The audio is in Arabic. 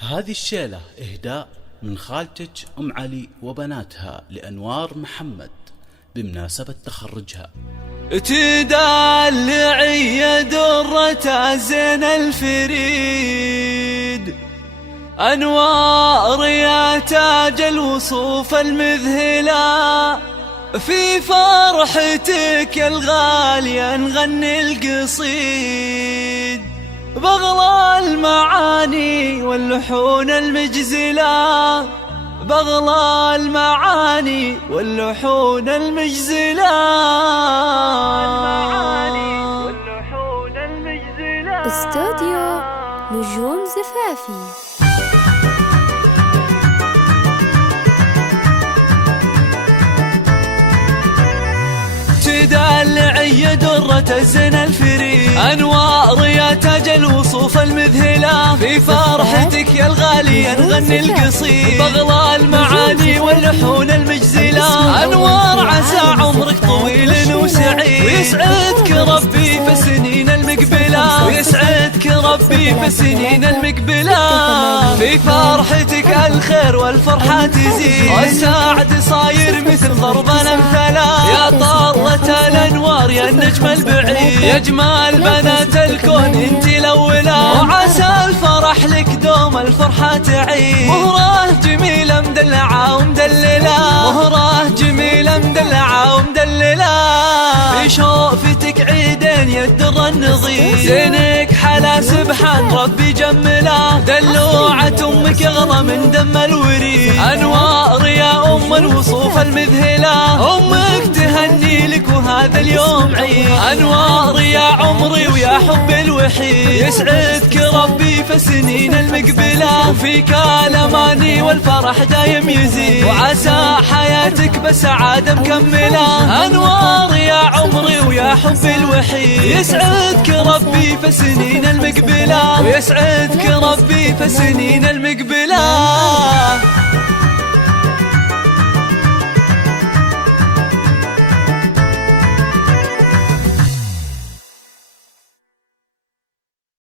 هذه الشيلة إهداء من خالتك أم علي وبناتها لأنوار محمد بمناسبة تخرجها. تدلعي درة زين الفريد، أنوار يا تاج الوصوف المذهلة، في فرحتك الغالية نغني القصيد، بغلى المعاني واللحون المجزلة، بغلى المعاني واللحون المجزلة. استوديو نجوم زفافي. تدلعي درة الزين الفريد، أنوار يا تاج الوصوف المذهلة، في فرحتك يا الغالية نغني القصيد، بغلى المعاني واللحون المجزلة. أنوار عسى عمرك طويل وسعيد، ويسعدك ربي في السنين المقبلة، ويسعدك ربي في السنين المقبلة، في فرحتك الخير والفرحة تزيد، والسعد صاير مثل ضرب الأمثلة، يا طلة الأنوار يا النجم البعيد، يا جمال بنات الكون انت الأولى، وعسى الفرح لك دوم الفرحة تعيد، مهرة جميلة مدلعة ومدللة، مهرة جميلة مدلعة ومدللة، في شوفتك عيدين يا الدر النظير، زينك حلا سبحان ربي جمله، دلوعة أمك أغلى من دم الوريد، أنوار يا أم الوصوف المذهلة، أمك تهني لك وهذا اليوم عيد، أنوار يا عمري ويا حب الوحيد، يسعدك ربي في السنين المقبلة، وفيك الأماني والفرح دايم يزيد، وعسى حياتك بسعادة مكملة، أنوار يا عمري ويا حب الوحيد، يسعدك ربي في السنين المقبلة، ويسعدك ربي في السنين المقبلة.